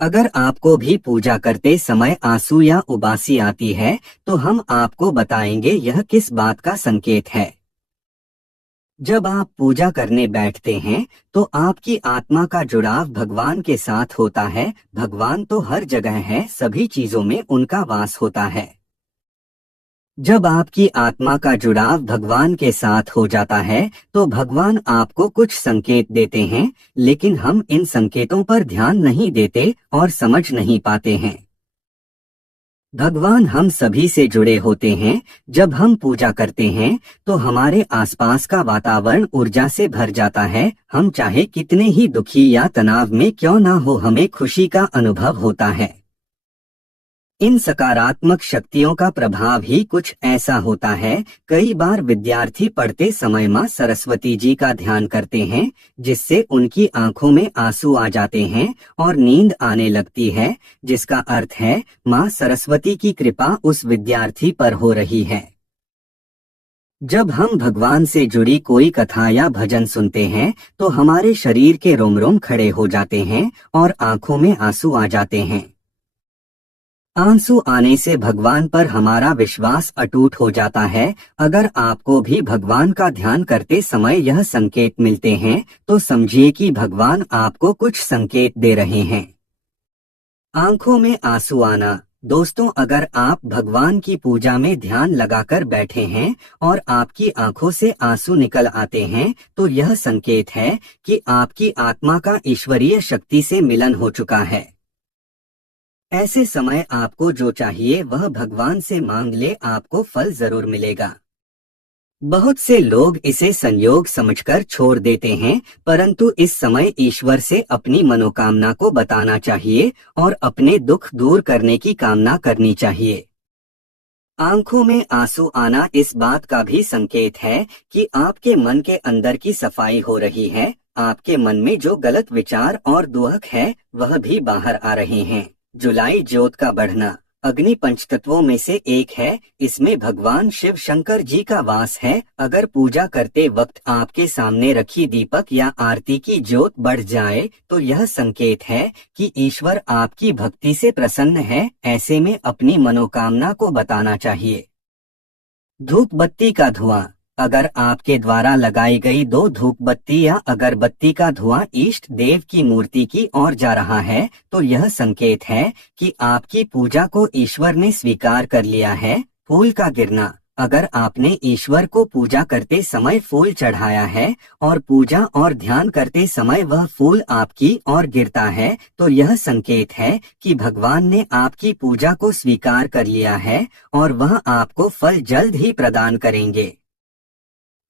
अगर आपको भी पूजा करते समय आंसू या उबासी आती है, तो हम आपको बताएंगे यह किस बात का संकेत है। जब आप पूजा करने बैठते हैं, तो आपकी आत्मा का जुड़ाव भगवान के साथ होता है। भगवान तो हर जगह है, सभी चीजों में उनका वास होता है। जब आपकी आत्मा का जुड़ाव भगवान के साथ हो जाता है, तो भगवान आपको कुछ संकेत देते हैं, लेकिन हम इन संकेतों पर ध्यान नहीं देते और समझ नहीं पाते हैं। भगवान हम सभी से जुड़े होते हैं। जब हम पूजा करते हैं, तो हमारे आसपास का वातावरण ऊर्जा से भर जाता है। हम चाहे कितने ही दुखी या तनाव में क्यों ना हो, हमें खुशी का अनुभव होता है। इन सकारात्मक शक्तियों का प्रभाव ही कुछ ऐसा होता है। कई बार विद्यार्थी पढ़ते समय माँ सरस्वती जी का ध्यान करते हैं, जिससे उनकी आंखों में आंसू आ जाते हैं और नींद आने लगती है, जिसका अर्थ है माँ सरस्वती की कृपा उस विद्यार्थी पर हो रही है। जब हम भगवान से जुड़ी कोई कथा या भजन सुनते हैं, तो हमारे शरीर के रोम रोम खड़े हो जाते हैं और आंखों में आंसू आ जाते हैं। आंसू आने से भगवान पर हमारा विश्वास अटूट हो जाता है। अगर आपको भी भगवान का ध्यान करते समय यह संकेत मिलते हैं, तो समझिए कि भगवान आपको कुछ संकेत दे रहे हैं। आंखों में आंसू आना। दोस्तों, अगर आप भगवान की पूजा में ध्यान लगाकर बैठे हैं और आपकी आंखों से आंसू निकल आते हैं, तो यह संकेत है कि आपकी आत्मा का ईश्वरीय शक्ति से मिलन हो चुका है। ऐसे समय आपको जो चाहिए वह भगवान से मांग ले, आपको फल जरूर मिलेगा। बहुत से लोग इसे संयोग समझकर छोड़ देते हैं, परंतु इस समय ईश्वर से अपनी मनोकामना को बताना चाहिए और अपने दुख दूर करने की कामना करनी चाहिए। आंखों में आंसू आना इस बात का भी संकेत है कि आपके मन के अंदर की सफाई हो रही है। आपके मन में जो गलत विचार और दुख है, वह भी बाहर आ रहे हैं। जुलाई ज्योत का बढ़ना। अग्नि पंचतत्वों में से एक है। इसमें भगवान शिव शंकर जी का वास है। अगर पूजा करते वक्त आपके सामने रखी दीपक या आरती की ज्योत बढ़ जाए, तो यह संकेत है कि ईश्वर आपकी भक्ति से प्रसन्न है। ऐसे में अपनी मनोकामना को बताना चाहिए। धूप बत्ती का धुआं। अगर आपके द्वारा लगाई गई 2 धूप बत्ती या अगरबत्ती का धुआं इष्ट देव की मूर्ति की ओर जा रहा है, तो यह संकेत है कि आपकी पूजा को ईश्वर ने स्वीकार कर लिया है। फूल का गिरना। अगर आपने ईश्वर को पूजा करते समय फूल चढ़ाया है और पूजा और ध्यान करते समय वह फूल आपकी ओर गिरता है, तो यह संकेत है कि भगवान ने आपकी पूजा को स्वीकार कर लिया है और वह आपको फल जल्द ही प्रदान करेंगे।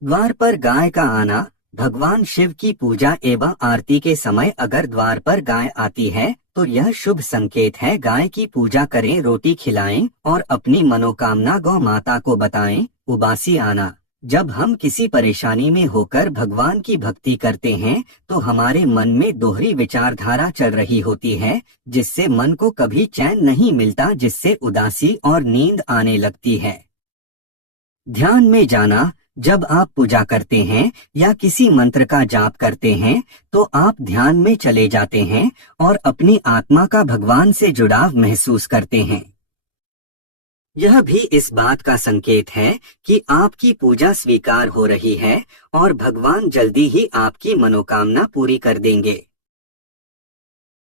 द्वार पर गाय का आना। भगवान शिव की पूजा एवं आरती के समय अगर द्वार पर गाय आती है, तो यह शुभ संकेत है। गाय की पूजा करें, रोटी खिलाएं और अपनी मनोकामना गौ माता को बताएं। उबासी आना। जब हम किसी परेशानी में होकर भगवान की भक्ति करते हैं, तो हमारे मन में दोहरी विचारधारा चल रही होती है, जिससे मन को कभी चैन नहीं मिलता, जिससे उदासी और नींद आने लगती है। ध्यान में जाना। जब आप पूजा करते हैं या किसी मंत्र का जाप करते हैं, तो आप ध्यान में चले जाते हैं और अपनी आत्मा का भगवान से जुड़ाव महसूस करते हैं। यह भी इस बात का संकेत है कि आपकी पूजा स्वीकार हो रही है और भगवान जल्दी ही आपकी मनोकामना पूरी कर देंगे।